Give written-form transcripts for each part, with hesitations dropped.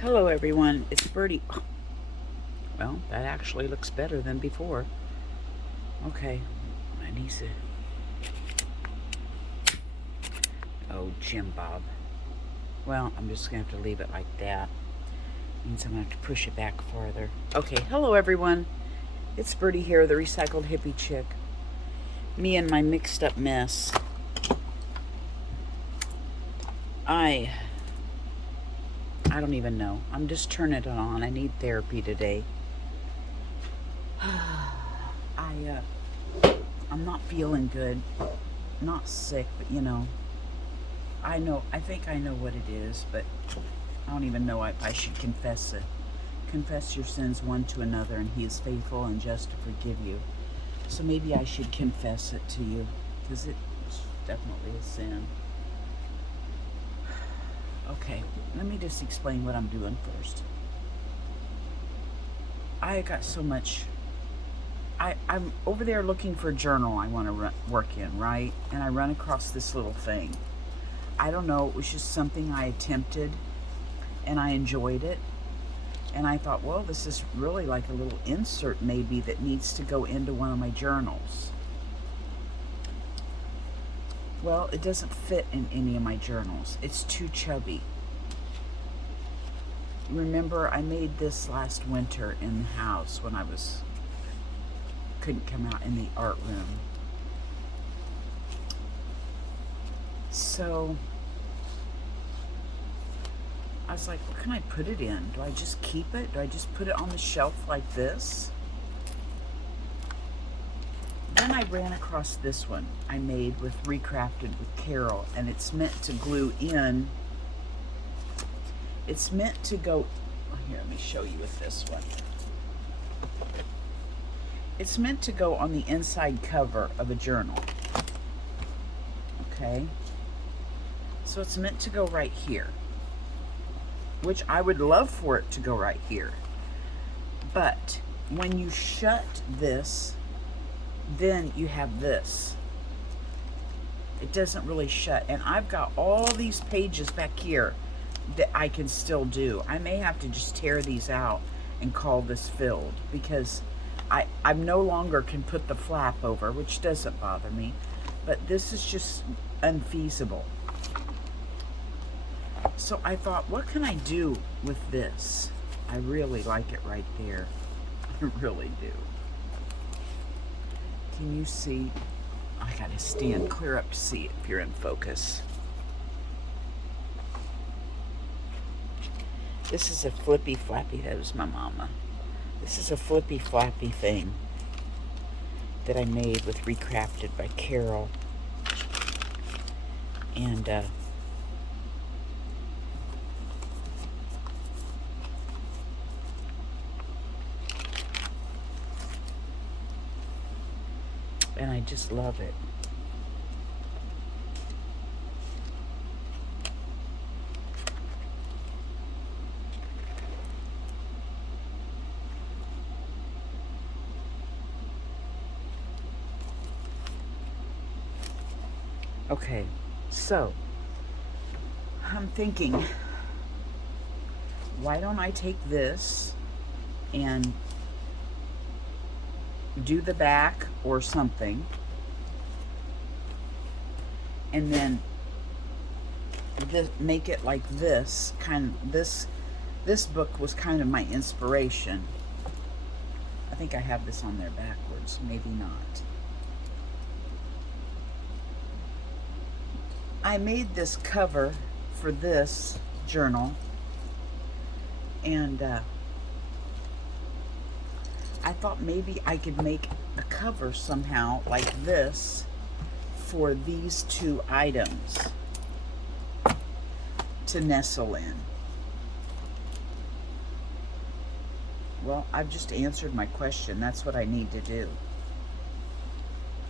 Hello everyone, it's Birdie. Well, that actually looks better than before. Okay, my niece. Oh, Jim Bob. Well, I'm just gonna have to leave it like that. Means I'm gonna have to push it back farther. Okay, hello everyone. It's Birdie here, the recycled hippie chick. Me and my mixed up mess. I don't even know. I'm just turning it on. I need therapy today. I'm not feeling good. Not sick, but I think I know what it is, but I don't even know if I should confess it. Confess your sins one to another, and he is faithful and just to forgive you. So maybe I should confess it to you, because it's definitely a sin. Okay, let me just explain what I'm doing first. I got so much. I'm over there looking for a journal I want to work in, right? And I run across this little thing. I don't know, it was just something I attempted, and I enjoyed it. And I thought, well, this is really like a little insert maybe that needs to go into one of my journals. Well, it doesn't fit in any of my journals. It's too chubby. Remember, I made this last winter in the house when couldn't come out in the art room. So I was like, what can I put it in? Do I just keep it? Do I just put it on the shelf like this? Then I ran across this one I made with Recrafted with Carol, and it's meant to glue in. It's meant to go, here, let me show you with this one. It's meant to go on the inside cover of a journal. Okay? So it's meant to go right here, which I would love for it to go right here. But when you shut this, then you have this. It doesn't really shut. And I've got all these pages back here that I can still do. I may have to just tear these out and call this filled, because I no longer can put the flap over, which doesn't bother me, but this is just unfeasible. So I thought, what can I do with this? I really like it right there. I really do. Can you see? I gotta stand clear up to see if you're in focus. This is a flippy flappy. That was my mama. This is a flippy flappy thing that I made with Recrafted by Carol. And I just love it. Okay, so I'm thinking, why don't I take this and do the back or something, and then make it like this kind of this book was kind of my inspiration. I think I have this on there backwards, maybe not. I made this cover for this journal, and I thought maybe I could make a cover somehow like this for these two items to nestle in. Well, I've just answered my question. That's what I need to do.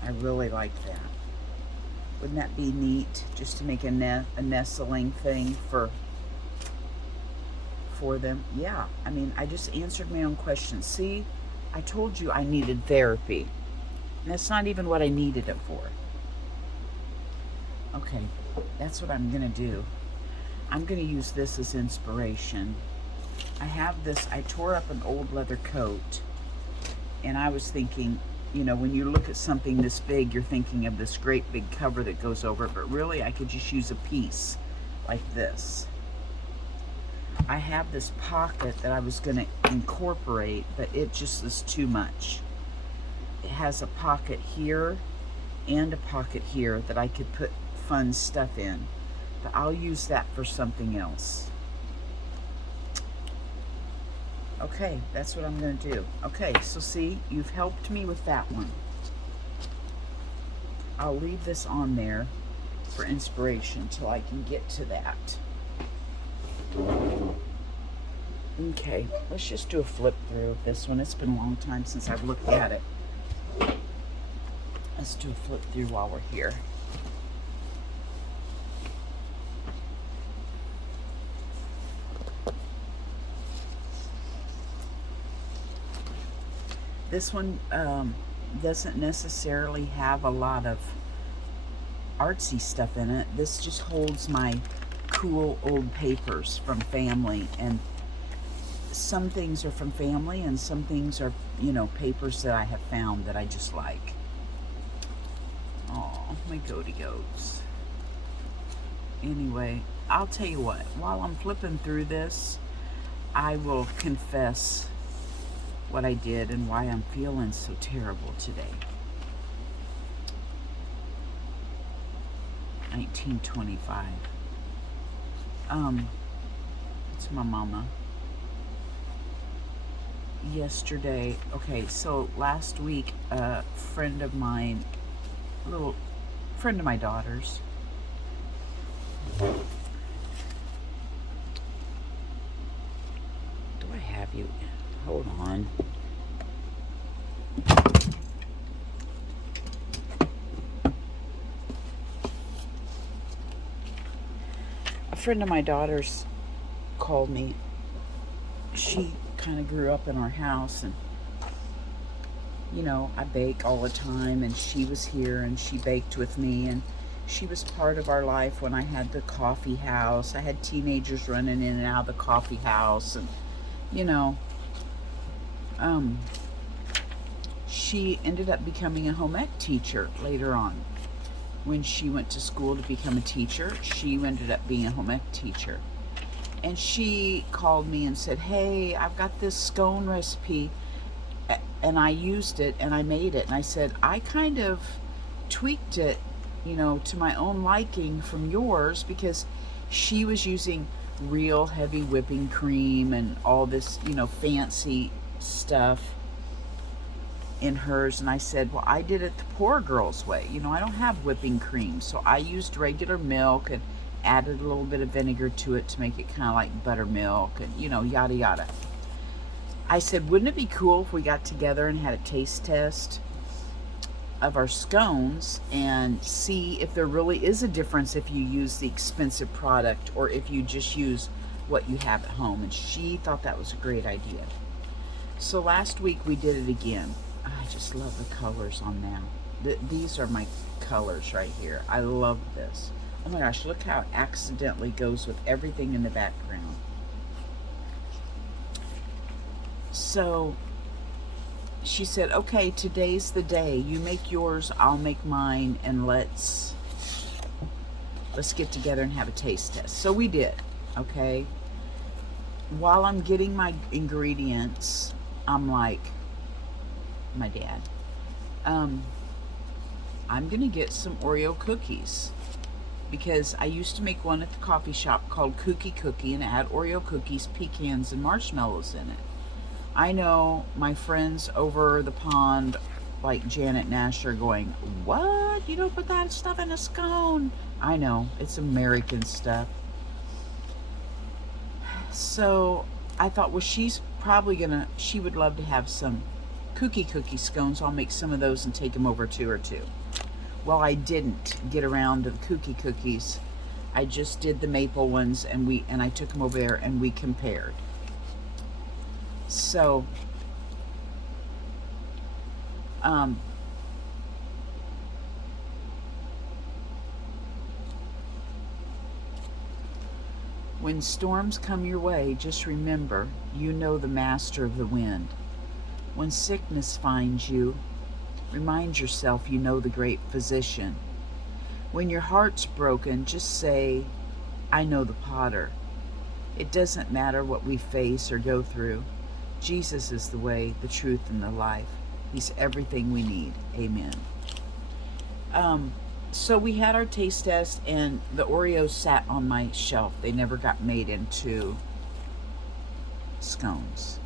I really like that. Wouldn't that be neat, just to make a nestling thing for them? Yeah, I mean, I just answered my own question. See, I told you I needed therapy. And that's not even what I needed it for. Okay, that's what I'm going to do. I'm going to use this as inspiration. I have this, I tore up an old leather coat, and I was thinking, you know, when you look at something this big, you're thinking of this great big cover that goes over it, but really I could just use a piece like this. I have this pocket that I was going to incorporate, but it just is too much. It has a pocket here and a pocket here that I could put fun stuff in, but I'll use that for something else. Okay, that's what I'm going to do. Okay, so see, you've helped me with that one. I'll leave this on there for inspiration till I can get to that. Okay, let's just do a flip through of this one. It's been a long time since I've looked at it. Let's do a flip through while we're here. This one doesn't necessarily have a lot of artsy stuff in it. This just holds my cool old papers from family, and some things are from family and some things are, you know, papers that I have found that I just like. Oh, my goaty goats. Anyway, I'll tell you what, while I'm flipping through this, I will confess what I did and why I'm feeling so terrible today. 1925. It's my mama. Yesterday, okay, so last week, a friend of mine, a little friend of my daughter's, do I have you? Hold on. A friend of my daughter's called me. She kind of grew up in our house, and you know, I bake all the time, and she was here and she baked with me, and she was part of our life when I had the coffee house. I had teenagers running in and out of the coffee house, and you know, she ended up becoming a home ec teacher later on. When she went to school to become a teacher, she ended up being a home ec teacher. And she called me and said, hey, I've got this scone recipe, and I used it and I made it. And I said, I kind of tweaked it, you know, to my own liking from yours, because she was using real heavy whipping cream and all this, you know, fancy stuff in hers. And I said, well, I did it the poor girl's way. You know, I don't have whipping cream, so I used regular milk and added a little bit of vinegar to it to make it kind of like buttermilk, and you know, yada yada. I said, wouldn't it be cool if we got together and had a taste test of our scones and see if there really is a difference if you use the expensive product or if you just use what you have at home? And she thought that was a great idea. So last week we did it again. I just love the colors on now. These are my colors right here. I love this. Oh my gosh, look how it accidentally goes with everything in the background. So she said, okay, today's the day. You make yours, I'll make mine, and let's get together and have a taste test. So we did, okay? While I'm getting my ingredients, I'm like, my dad, I'm gonna get some Oreo cookies, because I used to make one at the coffee shop called Kooky Cookie, and it had Oreo cookies, pecans, and marshmallows in it. I know my friends over the pond, like Janet Nash, are going, what? You don't put that stuff in a scone? I know, it's American stuff. So I thought, well, she's probably she would love to have some Kooky Cookie scones. I'll make some of those and take them over to her too. Well, I didn't get around to the Kooky Cookies. I just did the maple ones, and I took them over there and we compared. So, When storms come your way, just remember you know the master of the wind. When sickness finds you, remind yourself you know the great physician. When your heart's broken, just say, I know the potter. It doesn't matter what we face or go through. Jesus is the way, the truth, and the life. He's everything we need. Amen. So we had our taste test, and the Oreos sat on my shelf. They never got made into scones.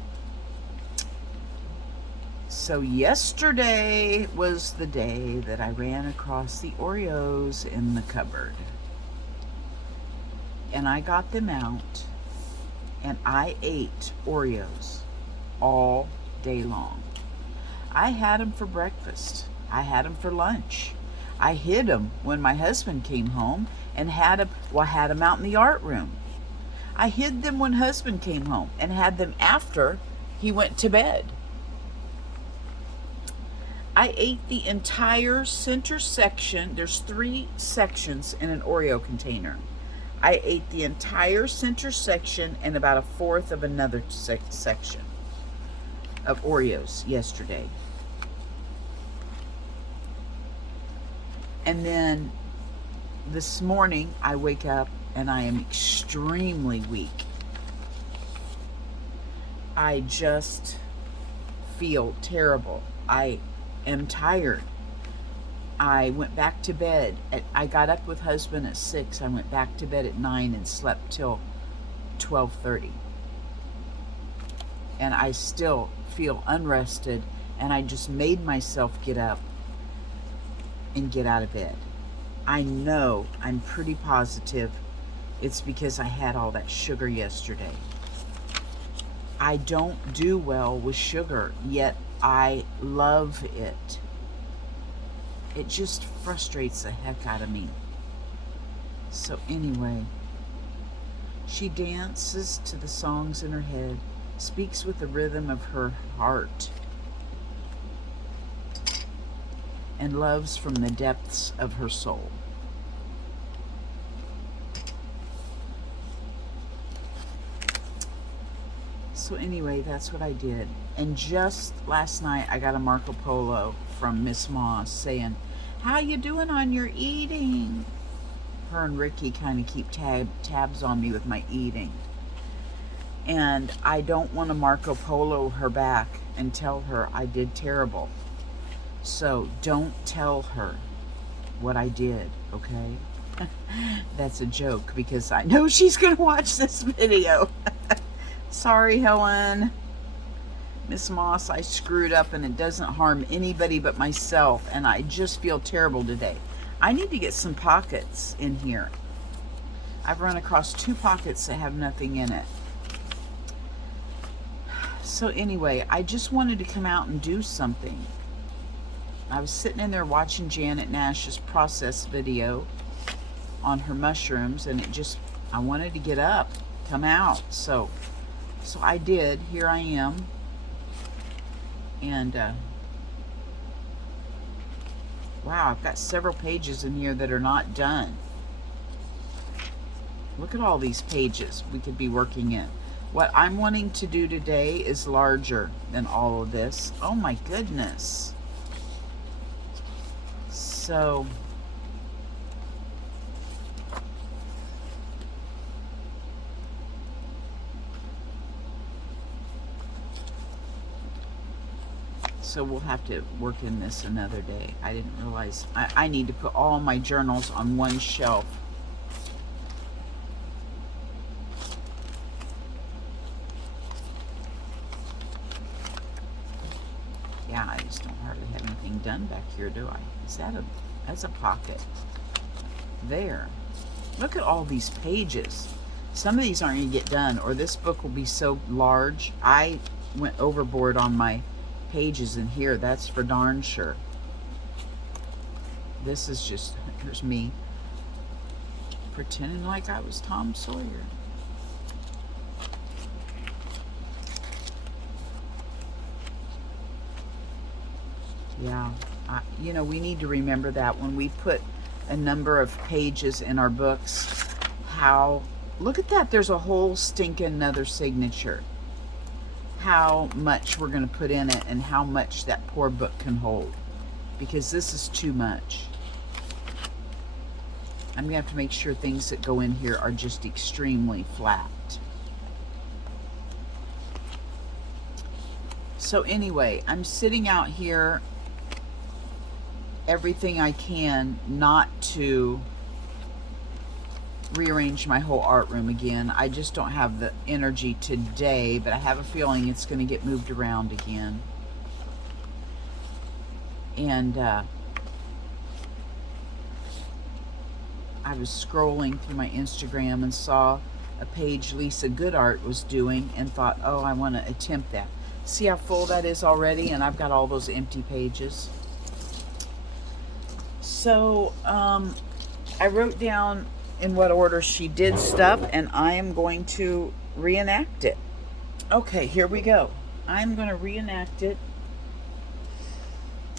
So yesterday was the day that I ran across the Oreos in the cupboard. And I got them out, and I ate Oreos all day long. I had them for breakfast. I had them for lunch. I hid them when my husband came home and had them out in the art room. I hid them when husband came home and had them after he went to bed. I ate the entire center section. There's 3 sections in an Oreo container. I ate the entire center section and about a fourth of another section of Oreos yesterday. And then this morning I wake up and I am extremely weak. I just feel terrible. I am tired. I went back to bed. I got up with husband at 6. I went back to bed at 9 and slept till 12:30. And I still feel unrested, and I just made myself get up and get out of bed. I know, I'm pretty positive it's because I had all that sugar yesterday. I don't do well with sugar, yet I love it. It just frustrates the heck out of me. So anyway, she dances to the songs in her head, speaks with the rhythm of her heart, and loves from the depths of her soul. So anyway, that's what I did. And just last night, I got a Marco Polo from Miss Moss saying, how you doing on your eating? Her and Ricky kind of keep tabs on me with my eating. And I don't want to Marco Polo her back and tell her I did terrible. So don't tell her what I did, okay? That's a joke because I know she's going to watch this video. Sorry, Helen. Miss Moss, I screwed up and it doesn't harm anybody but myself, and I just feel terrible today. I need to get some pockets in here. I've run across 2 pockets that have nothing in it. So anyway, I just wanted to come out and do something. I was sitting in there watching Janet Nash's process video on her mushrooms, and I wanted to get up, come out. So I did. Here I am. And wow, I've got several pages in here that are not done. Look at all these pages we could be working in. What I'm wanting to do today is larger than all of this. Oh my goodness. So we'll have to work in this another day. I didn't realize I need to put all my journals on one shelf. Yeah, I just don't hardly have anything done back here, do I? That's a pocket. There. Look at all these pages. Some of these aren't going to get done, or this book will be so large. I went overboard on my pages in here, that's for darn sure. This is just, here's me pretending like I was Tom Sawyer. Yeah, you know, we need to remember that when we put a number of pages in our books, how Look at that. There's a whole stinking another signature. How much we're going to put in it and how much that poor book can hold. Because this is too much. I'm going to have to make sure things that go in here are just extremely flat. So anyway, I'm sitting out here everything I can not to rearrange my whole art room again. I just don't have the energy today, but I have a feeling it's going to get moved around again. And I was scrolling through my Instagram and saw a page Lisa Goodart was doing and thought, oh, I want to attempt that. See how full that is already? And I've got all those empty pages. So I wrote down in what order she did stuff, and I am going to reenact it. Okay, here we go. I'm going to reenact it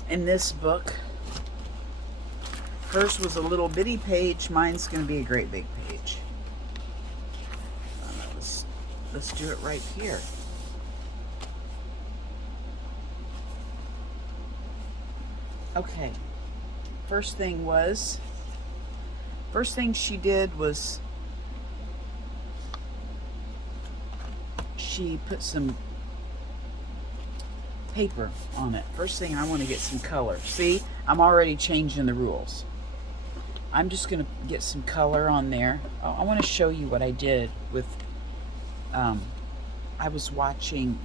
in this book. Hers was a little bitty page. Mine's going to be a great big page. Let's do it right here. Okay. First thing she did was she put some paper on it. First thing, I want to get some color. See, I'm already changing the rules. I'm just going to get some color on there. Oh, I want to show you what I did with, I was watching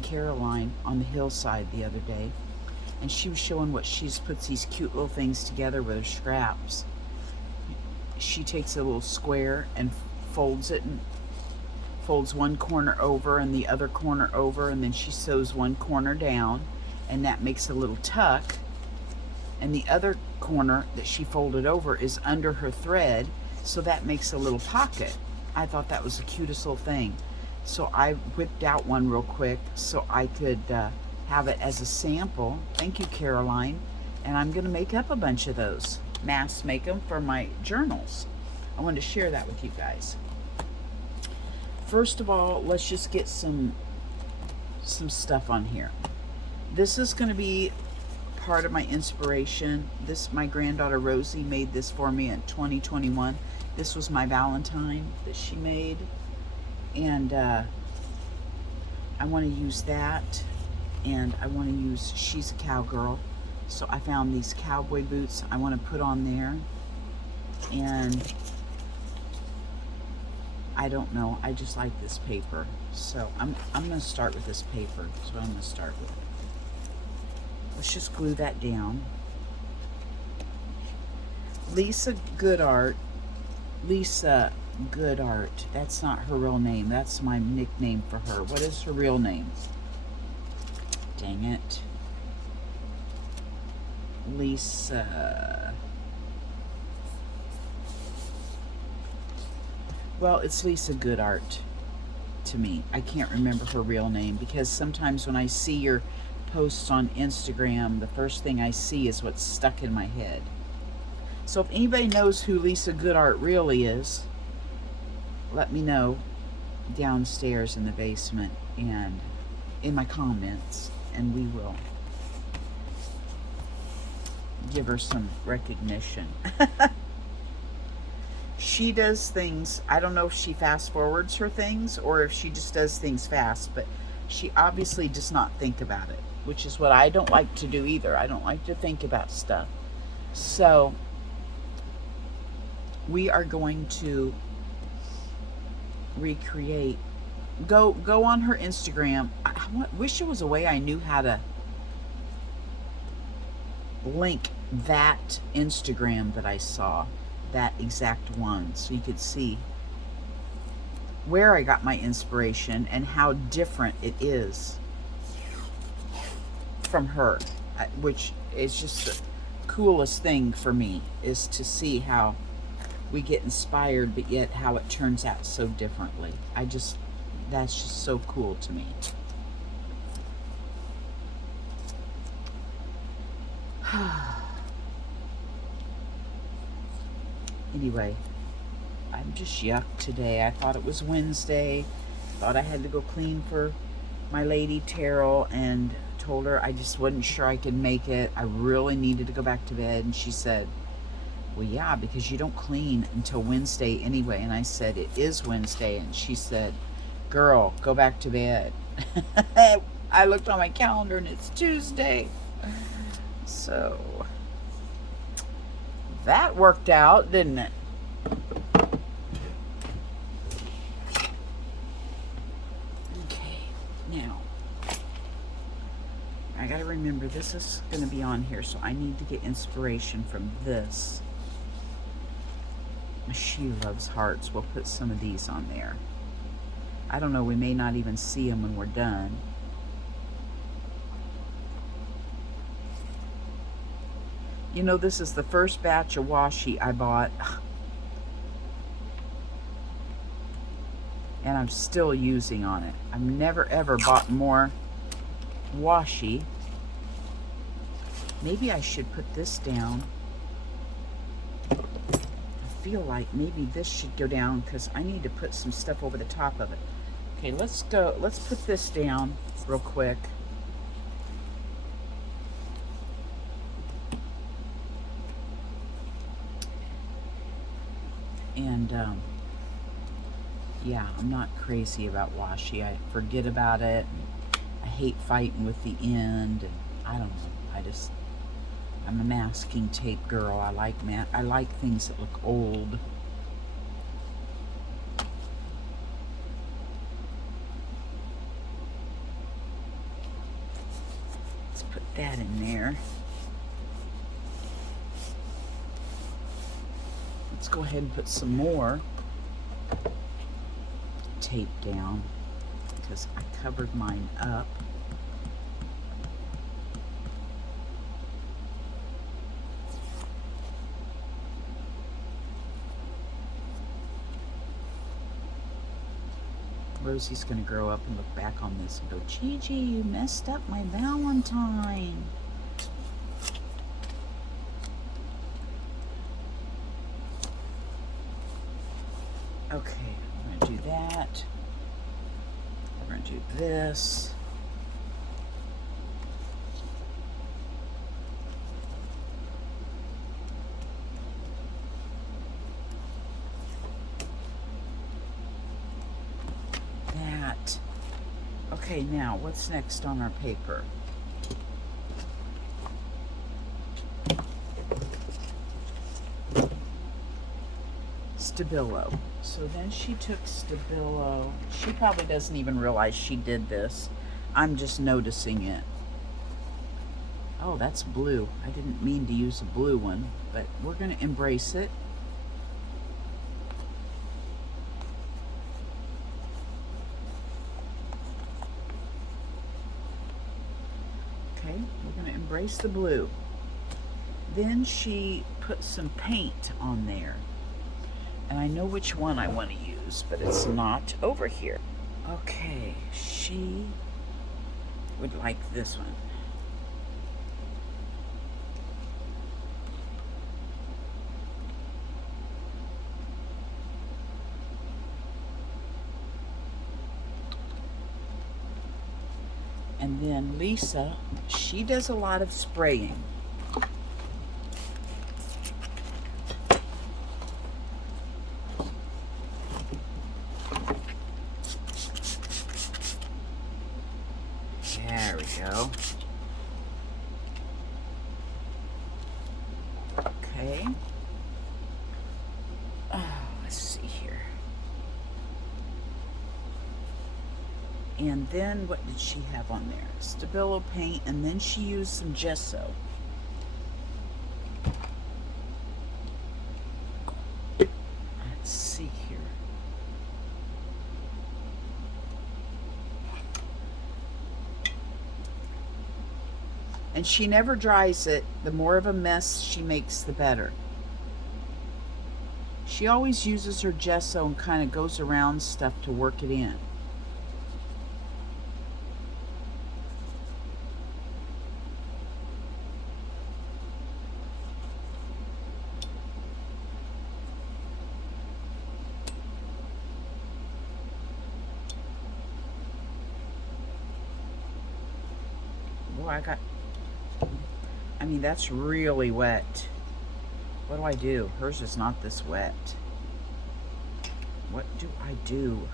Caroline on the hillside the other day, and she was showing what she puts these cute little things together with her scraps. She takes a little square and folds it, and folds one corner over and the other corner over, and then she sews one corner down, and that makes a little tuck, and the other corner that she folded over is under her thread, so that makes a little pocket. I thought that was the cutest little thing. So I whipped out one real quick so I could have it as a sample. Thank you, Caroline. And I'm going to make up a bunch of those. Mass make them for my journals. I wanted to share that with you guys. First of all, let's just get some stuff on here. This is going to be part of my inspiration. My granddaughter Rosie made this for me in 2021. This was my Valentine that she made. And I want to use that, and I want to use, she's a cowgirl, so I found these cowboy boots I want to put on there, and I don't know, I just like this paper, so I'm going to start with this paper. That's what I'm going to start with. Let's just glue that down. Lisa Goodart, that's not her real name. That's my nickname for her. What is her real name? Dang it. Lisa. Well, it's Lisa Goodart to me. I can't remember her real name because sometimes when I see your posts on Instagram, the first thing I see is what's stuck in my head. So if anybody knows who Lisa Goodart really is, let me know downstairs in the basement and in my comments, and we will give her some recognition. She does things, I don't know if she fast forwards her things or if she just does things fast, but she obviously does not think about it, which is what I don't like to do either. I don't like to think about stuff. So we are going to recreate. Go on her Instagram. I wish there was a way I knew how to link that Instagram that I saw, that exact one, so you could see where I got my inspiration and how different it is from her, which is just the coolest thing for me, is to see how we get inspired, but yet how it turns out so differently. That's just so cool to me. Anyway, I'm just yucked today. I thought it was Wednesday. Thought I had to go clean for my lady Terrell, and told her I just wasn't sure I could make it. I really needed to go back to bed. And she said, well, yeah, because you don't clean until Wednesday anyway. And I said, it is Wednesday. And she said, girl, go back to bed. I looked on my calendar and it's Tuesday. So that worked out, didn't it? Okay, now I gotta remember this is gonna be on here, so I need to get inspiration from this. She loves hearts. We'll put some of these on there. I don't know, we may not even see them when we're done. You know, this is the first batch of washi I bought, and I'm still using on it. I've never ever bought more washi. Maybe I should put this down. I feel like maybe this should go down because I need to put some stuff over the top of it. Okay, let's put this down real quick. And yeah, I'm not crazy about washi. I forget about it. I hate fighting with the end, and I don't know. I'm a masking tape girl. I like things that look old. Let's put that in there. Let's go ahead and put some more tape down because I covered mine up. Rosie's going to grow up and look back on this and go, Gigi, you messed up my Valentine. Okay, we're going to do that. We're going to do this. That. Okay, now what's next on our paper? Stabilo. So then she took Stabilo. She probably doesn't even realize she did this. I'm just noticing it. Oh, that's blue. I didn't mean to use a blue one, but we're going to embrace it. Okay, we're going to embrace the blue. Then she put some paint on there. And I know which one I want to use, but it's not over here. Okay, she would like this one. And then Lisa, she does a lot of spraying. There we go. Okay. Let's see here. And then what did she have on there? Stabilo paint, and then she used some gesso. Let's see here. And she never dries it. The more of a mess she makes, the better. She always uses her gesso and kind of goes around stuff to work it in. I mean, that's really wet. What do I do? Hers is not this wet. What do I do?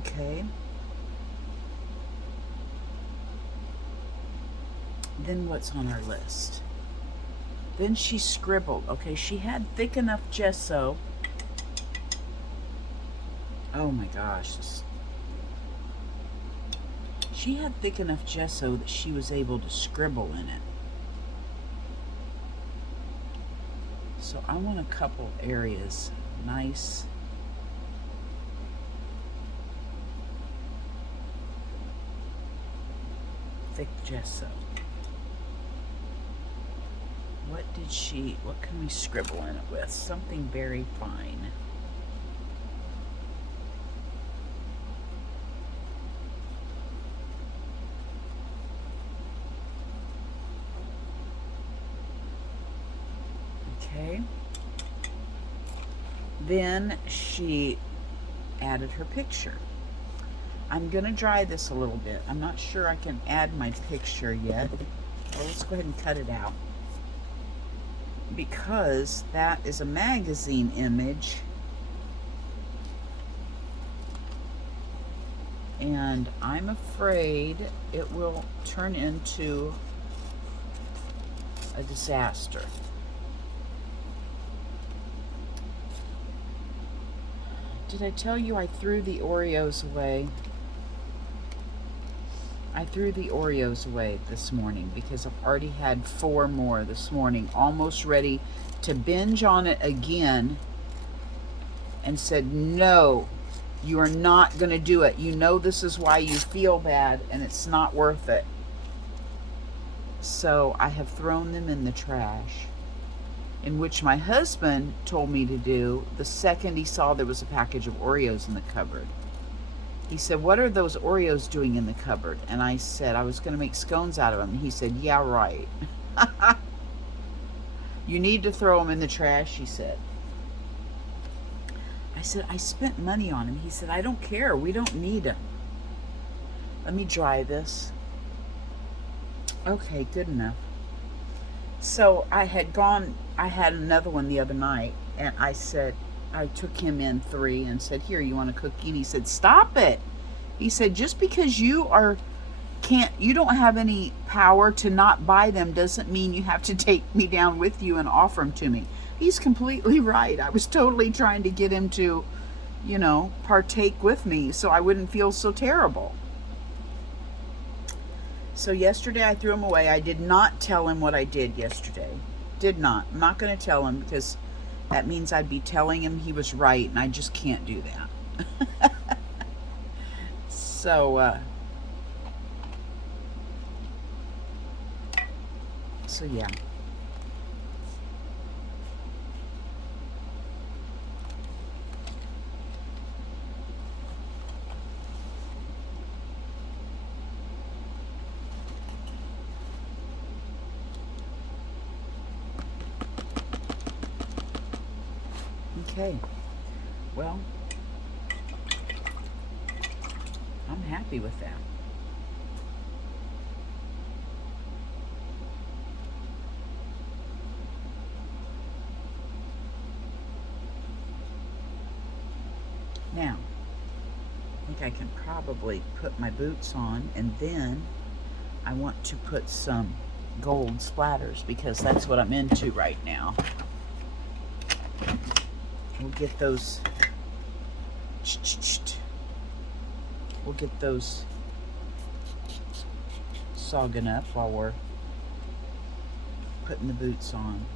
Okay. Then what's on our list? Then she scribbled. Okay, she had thick enough gesso. Oh my gosh. She had thick enough gesso that she was able to scribble in it. So I want a couple areas. Nice. Thick gesso. What can we scribble in it with? Something very fine. Okay. Then she added her picture. I'm gonna dry this a little bit. I'm not sure I can add my picture yet. Well, let's go ahead and cut it out, because that is a magazine image, and I'm afraid it will turn into a disaster. Did I tell you I threw the Oreos away? I threw the Oreos away this morning because I've already had 4 more this morning, almost ready to binge on it again, and said, no, you are not going to do it. You know this is why you feel bad, and it's not worth it. So I have thrown them in the trash, in which my husband told me to do the second he saw there was a package of Oreos in the cupboard. He said, what are those Oreos doing in the cupboard? And I said, I was going to make scones out of them. And he said, yeah, right. You need to throw them in the trash, he said. I said, I spent money on them. He said, I don't care. We don't need them. Let me dry this. Okay, good enough. So I had another one the other night, and I said, I took him in 3 and said, here, you want a cookie? And he said, stop it. He said, just because you don't have any power to not buy them doesn't mean you have to take me down with you and offer them to me. He's completely right. I was totally trying to get him to, partake with me so I wouldn't feel so terrible. So yesterday I threw them away. I did not tell him what I did yesterday. Did not. I'm not going to tell him, because that means I'd be telling him he was right, and I just can't do that. So yeah. Okay, well, I'm happy with that. Now, I think I can probably put my boots on, and then I want to put some gold splatters, because that's what I'm into right now. We'll get those sogging up while we're putting the boots on.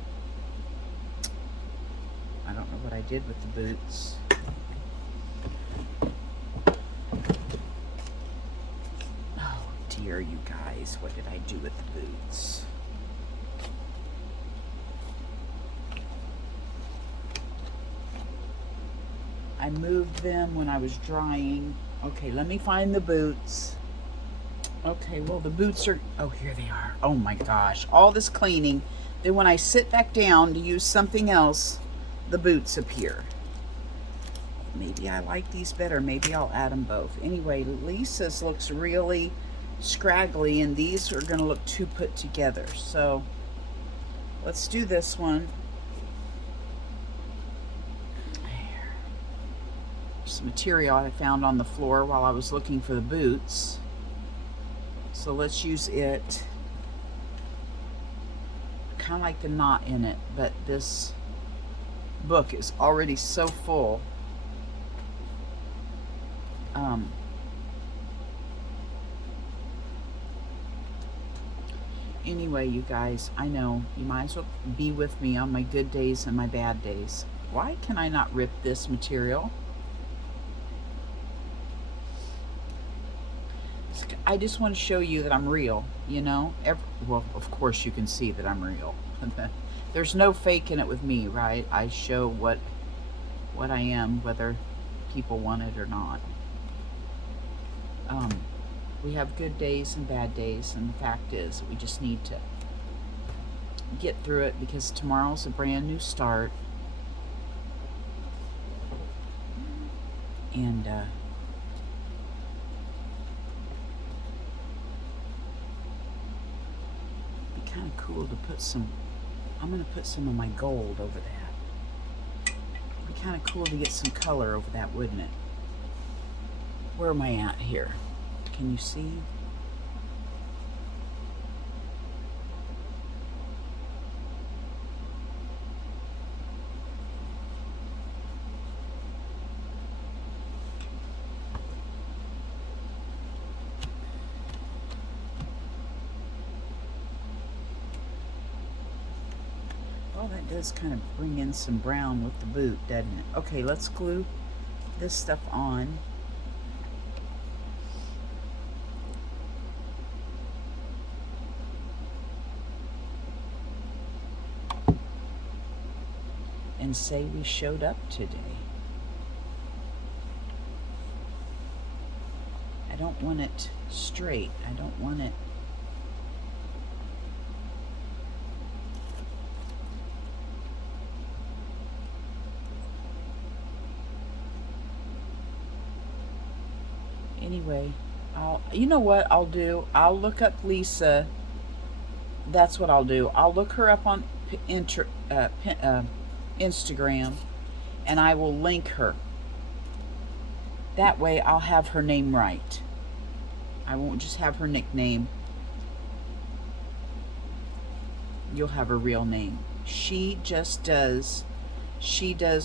I don't know what I did with the boots. Oh dear, you guys, what did I do with the boots? I moved them when I was drying. Okay, let me find the boots. Okay, well, the boots are, oh, here they are. Oh my gosh, all this cleaning Then when I sit back down to use something else, the boots appear. Maybe I like these better. Maybe I'll add them both. Anyway, Lisa's looks really scraggly, and these are going to look too put together. So let's do this one. Some material I found on the floor while I was looking for the boots. So let's use it. I kind of like the knot in it, but this book is already so full. Anyway, you guys, I know you might as well be with me on my good days and my bad days. Why can I not rip this material? I just want to show you that I'm real, you know? Well, of course you can see that I'm real. There's no faking it with me, right? I show what I am, whether people want it or not. We have good days and bad days, and the fact is we just need to get through it, because tomorrow's a brand new start. And be kind of cool to put some, I'm going to put some of my gold over that. It'd be kind of cool to get some color over that, wouldn't it? Where am I at here? Can you see? Well, that does kind of bring in some brown with the boot, doesn't it? Okay, let's glue this stuff on. And say we showed up today. I don't want it straight. I don't want it. Anyway, you know what I'll do? I'll look up Lisa. That's what I'll do. I'll look her up on Instagram, and I will link her. That way I'll have her name right. I won't just have her nickname. You'll have her real name. She does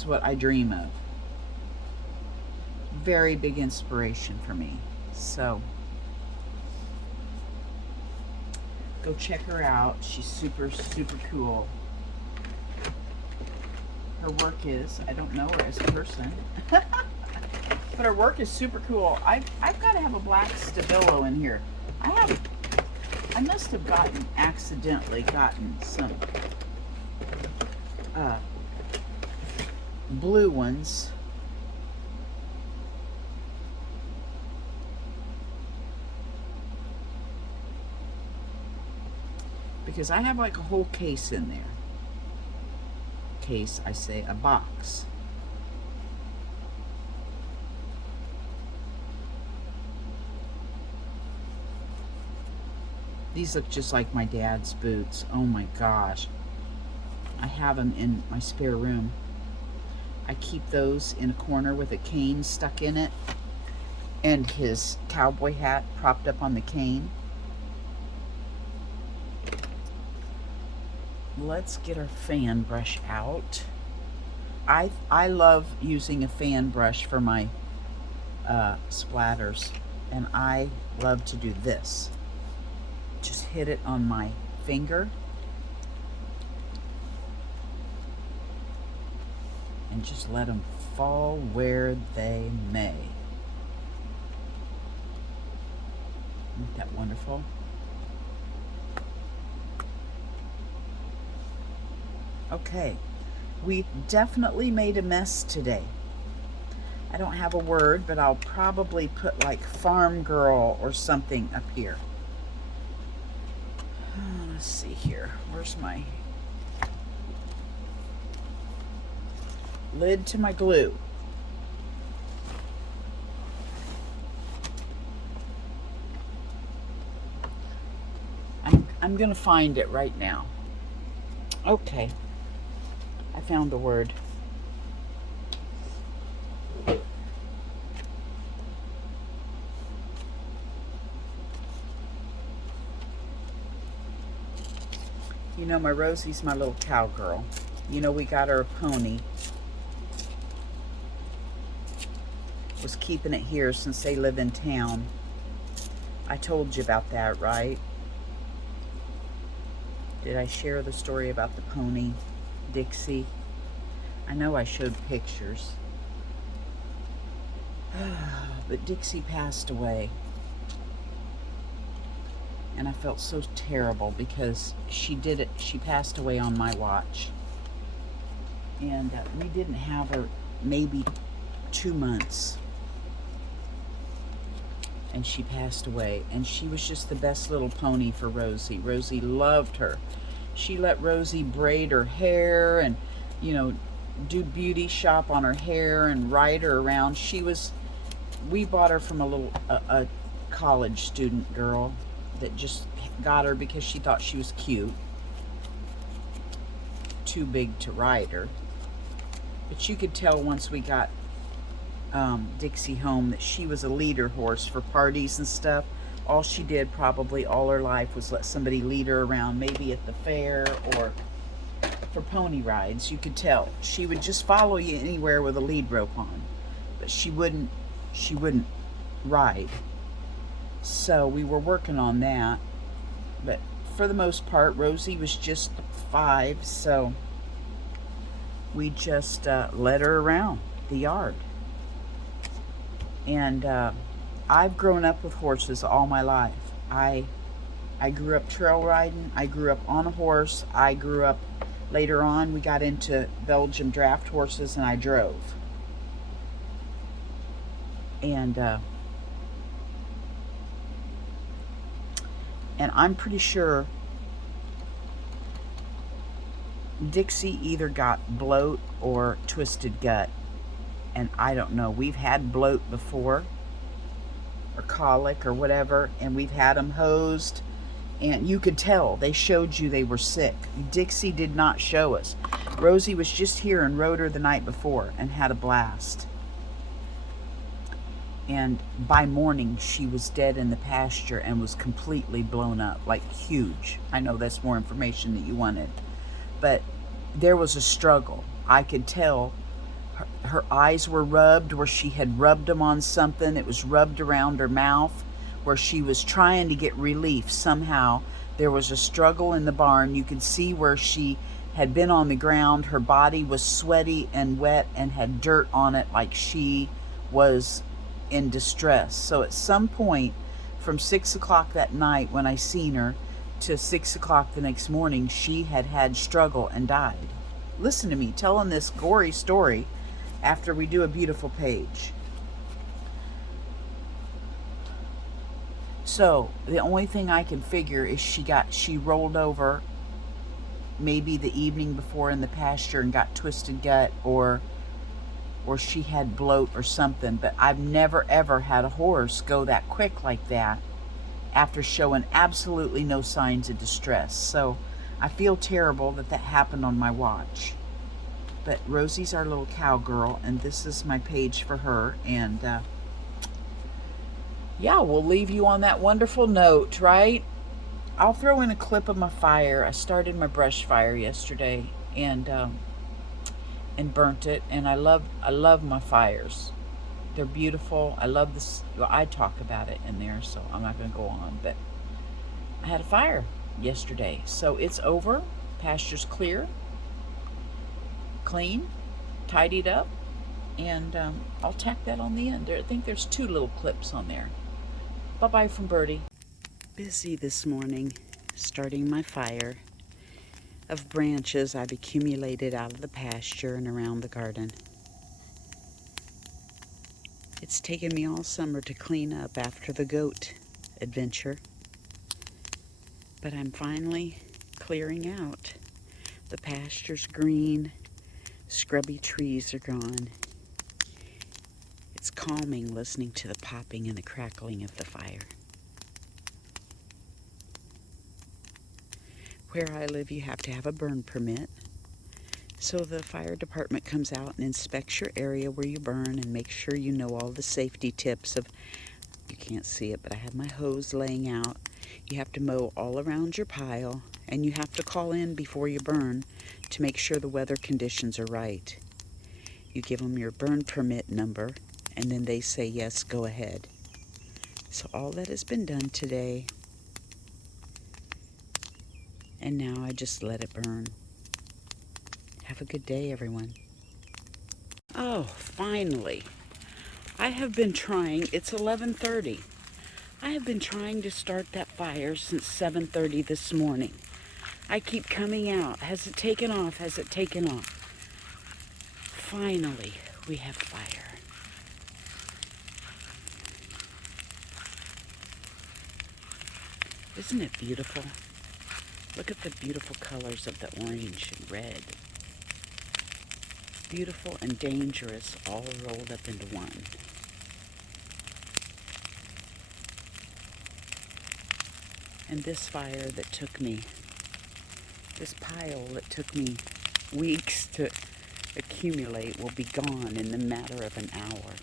what I dream of. Very big inspiration for me. So go check her out. She's super, super cool. Her work is, I don't know her as a person, but her work is super cool. I've got to have a black Stabilo in here. I must have accidentally gotten some blue ones. Because I have like a whole case in there. Case, I say, a box. These look just like my dad's boots. Oh my gosh. I have them in my spare room. I keep those in a corner with a cane stuck in it and his cowboy hat propped up on the cane. Let's get our fan brush out. I love using a fan brush for my splatters, and I love to do this. Just hit it on my finger and just let them fall where they may. Isn't that wonderful? Okay, we definitely made a mess today. I don't have a word, but I'll probably put like farm girl or something up here. Let's see here. Where's my lid to my glue. I'm going to find it right now. Okay. I found the word. You know, my Rosie's my little cowgirl. You know, we got her a pony. Was keeping it here since they live in town. I told you about that, right? Did I share the story about the pony, Dixie? I know I showed pictures. But Dixie passed away. And I felt so terrible because she passed away on my watch. And we didn't have her maybe 2 months. And she passed away. And she was just the best little pony for Rosie. Rosie loved her. She let Rosie braid her hair and, you know, do beauty shop on her hair and ride her around. We bought her from a college student girl that just got her because she thought she was cute. Too big to ride her. But you could tell once we got Dixie home that she was a leader horse for parties and stuff. All she did probably all her life was let somebody lead her around, maybe at the fair or for pony rides. You could tell she would just follow you anywhere with a lead rope on, but she wouldn't ride. So we were working on that, but for the most part Rosie was just 5, so we just led her around the yard. And I've grown up with horses all my life. I grew up trail riding. I grew up on a horse. I grew up, later on, we got into Belgian draft horses and I drove. And I'm pretty sure Dixie either got bloat or twisted gut. And I don't know. We've had bloat before, or colic or whatever, and we've had them hosed, and you could tell. They showed you they were sick. Dixie did not show us. Rosie was just here and rode her the night before and had a blast. And by morning, she was dead in the pasture and was completely blown up, like huge. I know that's more information that you wanted. But there was a struggle. I could tell. Her eyes were rubbed where she had rubbed them on something. It was rubbed around her mouth where she was trying to get relief somehow. There was a struggle in the barn. You could see where she had been on the ground. Her body was sweaty and wet and had dirt on it, like she was in distress. So at some point from 6 o'clock that night when I seen her to 6 o'clock the next morning, she had struggle and died. Listen to me telling this gory story after we do a beautiful page. So the only thing I can figure is she rolled over maybe the evening before in the pasture and got twisted gut, or she had bloat or something. But I've never ever had a horse go that quick like that after showing absolutely no signs of distress. So I feel terrible that happened on my watch. But Rosie's our little cowgirl, and this is my page for her. And yeah, we'll leave you on that wonderful note, right? I'll throw in a clip of my fire. I started my brush fire yesterday and burnt it. And I love my fires. They're beautiful. I love this. Well, I talk about it in there, so I'm not going to go on. But I had a fire yesterday, so it's over. Pasture's clear. Clean, tidied up, and I'll tack that on the end. I think there's 2 little clips on there. Bye-bye from Birdie. Busy this morning, starting my fire of branches I've accumulated out of the pasture and around the garden. It's taken me all summer to clean up after the goat adventure, but I'm finally clearing out. The pasture's green. Scrubby trees are gone. It's calming listening to the popping and the crackling of the fire. Where I live, you have to have a burn permit. So the fire department comes out and inspects your area where you burn and makes sure you know all the safety tips of, you can't see it, but I have my hose laying out. You have to mow all around your pile, and you have to call in before you burn to make sure the weather conditions are right. You give them your burn permit number, and then they say, yes, go ahead. So all that has been done today, and now I just let it burn. Have a good day, everyone. Oh, finally. I have been trying, it's 11:30. I have been trying to start that fire since 7:30 this morning. I keep coming out. Has it taken off? Has it taken off? Finally, we have fire. Isn't it beautiful? Look at the beautiful colors of the orange and red. Beautiful and dangerous all rolled up into one. And this fire that took me, this pile that took me weeks to accumulate will be gone in the matter of an hour.